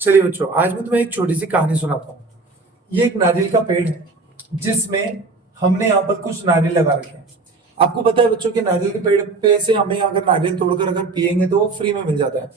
चलिए बच्चों, आज मैं तुम्हें एक छोटी सी कहानी सुनाता हूँ। ये एक नारियल का पेड़ है जिसमें हमने यहाँ पर कुछ नारियल लगा रखे हैं। आपको पता है बच्चों कि नारियल के पेड़ पे से हमें अगर नारियल तोड़कर अगर पियेंगे तो वो फ्री में मिल जाता है।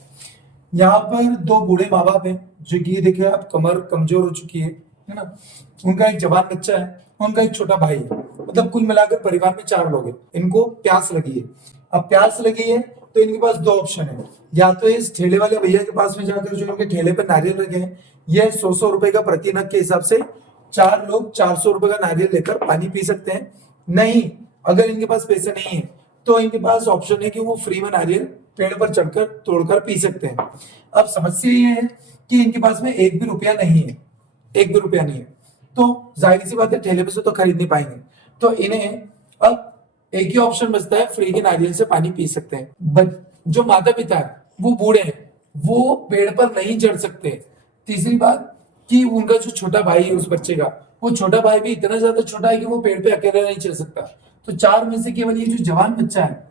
यहाँ पर दो बूढ़े माँ बाप हैं जो कि देखिए आप कमर कमजोर हो चुकी है ना। उनका एक जवान बच्चा है, उनका एक छोटा भाई है। मतलब कुल मिलाकर परिवार में चार लोग हैं। इनको प्यास लगी है। अब प्यास लगी है तो इनके पास दो ऑप्शन है। या तो इस ठेले वाले भैया के पास में जाकर जो इनके ठेले पर नारियल रखे हैं, ये 100-100 रुपए का प्रति नग के हिसाब से चार लोग 400 रुपए का नारियल लेकर पानी पी सकते हैं। नहीं, अगर इनके पास पैसे नहीं है तो इनके पास ऑप्शन है कि वो फ्री में नारियल पेड़ पर चढ़कर तोड़कर पी सकते हैं। अब समस्या ये है कि इनके पास में एक भी रुपया नहीं है। एक भी रुपया नहीं है तो जाहिर सी बात है ठेले पे से तो खरीद नहीं पाएंगे। तो इन्हें अब एक ही ऑप्शन बचता है, फ्री के नारियल से पानी पी सकते हैं। बट जो माता पिता है वो बूढ़े हैं, वो पेड़ पर नहीं चढ़ सकते। तीसरी बात कि उनका जो छोटा भाई है उस बच्चे का, वो छोटा भाई भी इतना ज्यादा छोटा है कि वो पेड़ पे अकेला नहीं चढ़ सकता। तो चार में से केवल ये जो जवान बच्चा है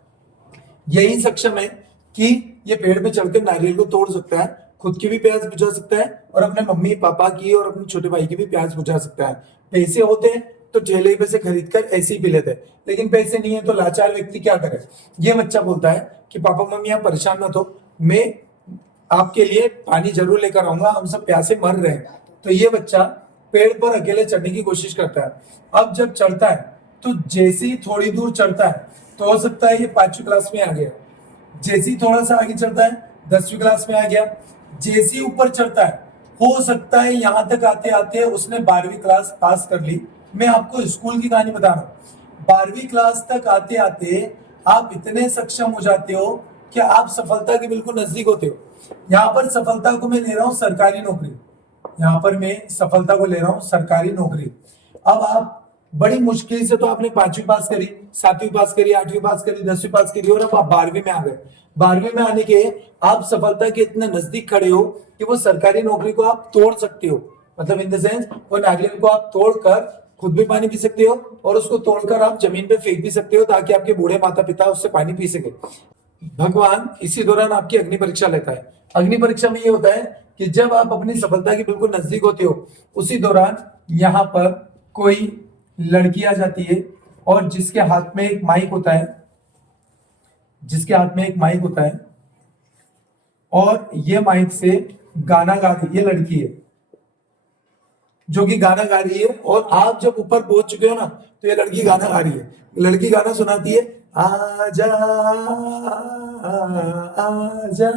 यही सक्षम है कि ये पेड़ पे चढ़कर नारियल को तोड़ सकता है, खुद की भी प्यास बुझा सकता है और अपने मम्मी पापा की और अपने छोटे भाई की भी प्यास बुझा सकता है। पैसे होते हैं तो ठेले पे से खरीद कर ऐसे ही पी लेते हैं, लेकिन पैसे नहीं है तो लाचार व्यक्ति क्या करे। ये बच्चा बोलता है कि पापा मम्मी आप परेशान मत हो, मैं आपके लिए पानी जरूर लेकर आऊंगा, हम सब प्यासे मर रहे हैं। तो ये बच्चा पेड़ पर अकेले चढ़ने की कोशिश करता है। अब जब चढ़ता है तो जैसे ही थोड़ी दूर चढ़ता है तो हो सकता है ये 5वीं क्लास में आ गया। जैसे ही थोड़ा सा आगे चढ़ता है 10वीं क्लास में आ गया। जैसे ही ऊपर चढ़ता है हो सकता है यहां तक आते आते उसने 12वीं क्लास पास कर ली। मैं आपको स्कूल की कहानी बता रहा हूँ। 12वीं क्लास तक आते आते आप इतने सक्षम हो जाते हो कि आप सफलता के बिल्कुल नजदीक होते हो। यहाँ पर सफलता को मैं ले रहा हूँ सरकारी नौकरी। यहाँ पर मैं सफलता को ले रहा हूँ सरकारी नौकरी। अब आप बड़ी मुश्किल से तो आपने 5वीं पास करी, 7वीं पास करी, 8वीं पास करी, 10वीं पास करी और अब आप 12वीं में आ गए। 12वीं में आने के आप सफलता के इतने नजदीक खड़े हो कि वो सरकारी नौकरी को आप तोड़ सकते हो। मतलब इन द सेंस वो नारियल को आप तोड़कर खुद भी पानी पी सकते हो और उसको तोड़कर आप जमीन पे फेंक भी सकते हो ताकि आपके बूढ़े माता पिता उससे पानी पी सके। भगवान इसी दौरान आपकी अग्नि परीक्षा लेता है। अग्नि परीक्षा में ये होता है कि जब आप अपनी सफलता के बिल्कुल नजदीक होते हो उसी दौरान यहाँ पर कोई लड़की आ जाती है और जिसके हाथ में एक माइक होता है, जिसके हाथ में एक माइक होता है और ये माइक से गाना गा रही, ये लड़की है जो कि गाना गा रही है। और आप जब ऊपर पहुंच चुके हो ना तो ये लड़की गाना गा रही है। लड़की गाना सुनाती है, आजा आजा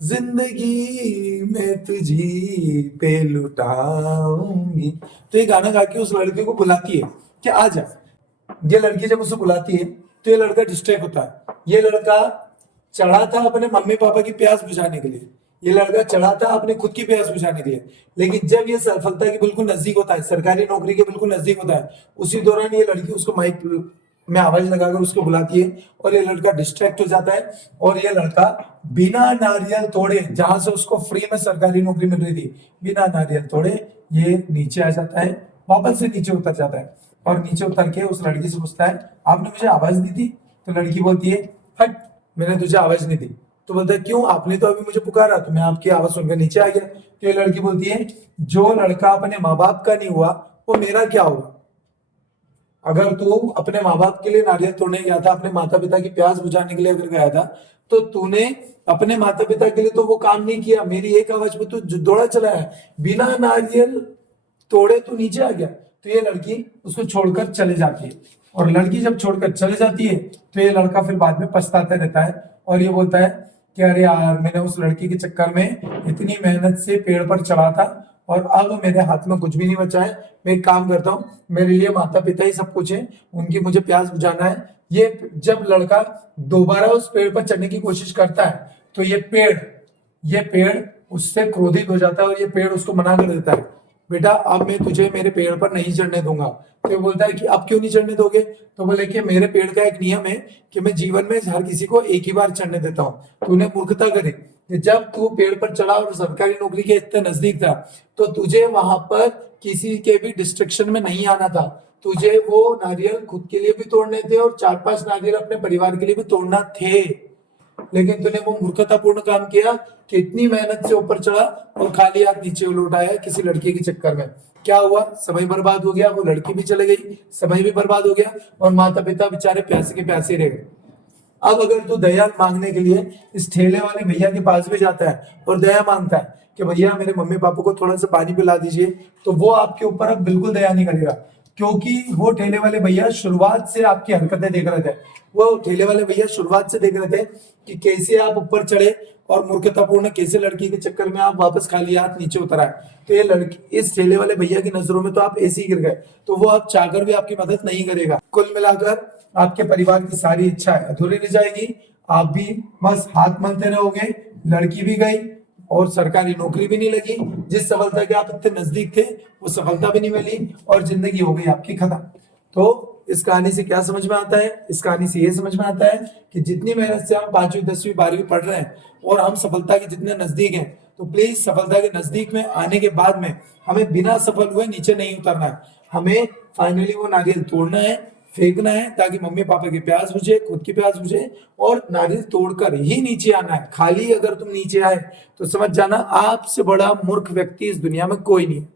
जिंदगी में तुझी पे लुटाऊंगी। तो ये गाना गा के उस लड़के को बुलाती है कि आजा। ये लड़की जब उसे बुलाती है तो ये लड़का डिस्ट्रैक्ट होता है। ये लड़का चढ़ा था अपने मम्मी पापा की प्यास बुझाने के लिए, ये लड़का चढ़ा था अपने खुद की प्यास बुझाने के लिए। लेकिन जब ये सफलता के बिल्कुल नजदीक होता है, सरकारी नौकरी के बिल्कुल नजदीक होता है, उसी दौरान ये लड़की उसको माइक में आवाज लगाकर उसको बुलाती है और ये लड़का डिस्ट्रैक्ट हो जाता है। और ये लड़का बिना नारियल तोड़े, जहां से उसको फ्री में सरकारी नौकरी मिल रही थी, बिना नारियल तोड़े ये नीचे आ जाता है, वापस से नीचे उतर जाता है। और नीचे उतर के उस लड़की से पूछता है, आपने मुझे आवाज दी थी? तो लड़की बोलती है, हट, मैंने तुझे आवाज नहीं दी। तो बोलता है, क्यों? आपने तो अभी मुझे पुकारा तो मैं आपकी आवाज सुनकर नीचे आ गया। तो ये लड़की बोलती है, जो लड़का अपने माँ बाप का नहीं हुआ वो मेरा क्या हुआ? अगर तू अपने माँ बाप के लिए नारियल तोड़ने गया था, अपने माता पिता की प्यास बुझाने के लिए अगर गया था, तो तूने अपने माता पिता के लिए तो वो काम नहीं किया, मेरी एक आवाज पे तू दौड़ा चला है, बिना नारियल तोड़े तू नीचे आ गया। तो ये लड़की उसको छोड़कर चले जाती है। और लड़की जब छोड़कर चले जाती है तो ये लड़का फिर बाद में पछताता रहता है और ये बोलता है कि अरे यार, मैंने उस लड़की के चक्कर में इतनी मेहनत से पेड़ पर चढ़ा था और अब मेरे हाथ में कुछ भी नहीं बचा है। मैं एक काम करता हूँ, मेरे लिए माता पिता ही सब कुछ है, उनकी मुझे प्यास बुझाना है। ये जब लड़का दोबारा उस पेड़ पर चढ़ने की कोशिश करता है तो ये पेड़ उससे क्रोधित हो जाता है और ये पेड़ उसको मना कर देता है, बेटा अब मैं तुझे मेरे पेड़ पर नहीं चढ़ने दूंगा। तो ये बोलता है कि अब क्यों नहीं चढ़ने दोगे? तो बोले कि मेरे पेड़ का एक नियम है कि मैं जीवन में हर किसी को एक ही बार चढ़ने देता हूँ। तूने मूर्खता करी कि जब तू पेड़ पर चढ़ा और सरकारी नौकरी के इतने नजदीक था तो तुझे वहां पर किसी के भी डिस्ट्रक्शन में नहीं आना था। तुझे वो नारियल खुद के लिए भी तोड़ने थे और 4-5 नारियल अपने परिवार के लिए भी तोड़ना थे। लेकिन तूने वो मूर्खतापूर्ण काम किया कि इतनी मेहनत से ऊपर चढ़ा और खाली हाथ नीचे लौट आया किसी लड़के के चक्कर में। क्या हुआ? समय बर्बाद हो गया, वो लड़की भी चले गई, समय भी बर्बाद हो गया और माता पिता बेचारे प्यासे के प्यासे रह गए। अब अगर तू दया मांगने के लिए इस ठेले वाले भैया के पास भी जाता है और दया मांगता है कि भैया मेरे मम्मी पापा को थोड़ा सा पानी पिला दीजिए, तो वो आपके ऊपर अब बिल्कुल दया नहीं करेगा, क्योंकि वो ठेले वाले भैया शुरुआत से आपकी हरकतें देख रहे थे। वो ठेले वाले भैया शुरुआत से देख रहे थे कि कैसे आप ऊपर चढ़े और मूर्खतापूर्ण कैसे लड़की के चक्कर में आप वापस खाली हाथ नीचे उतर आए। तो ये लड़की इस ठेले वाले भैया की नजरों में तो आप ऐसे ही गिर गए, तो वो आप चाहकर भी आपकी मदद नहीं करेगा। कुल मिलाकर आपके परिवार की सारी इच्छाएं अधूरी रह जाएगी, आप भी बस हाथ मलते रहोगे, लड़की भी गई और सरकारी नौकरी भी नहीं लगी, जिस सफलता के आप इतने नजदीक थे वो सफलता भी नहीं मिली और जिंदगी हो गई आपकी खत्म। तो इस कहानी से क्या समझ में आता है? इस कहानी से ये समझ में आता है कि जितनी मेहनत से हम 5वीं 10वीं 12वीं पढ़ रहे हैं और हम सफलता के जितने नजदीक हैं, तो प्लीज सफलता के नजदीक में आने के बाद में हमें बिना सफल हुए नीचे नहीं उतरना है। हमें फाइनली वो नारियल तोड़ना है, फेंकना है, ताकि मम्मी पापा की प्यास बुझे, खुद की प्यास बुझे, और नारियल तोड़कर ही नीचे आना है। खाली अगर तुम नीचे आए तो समझ जाना आपसे बड़ा मूर्ख व्यक्ति इस दुनिया में कोई नहीं है।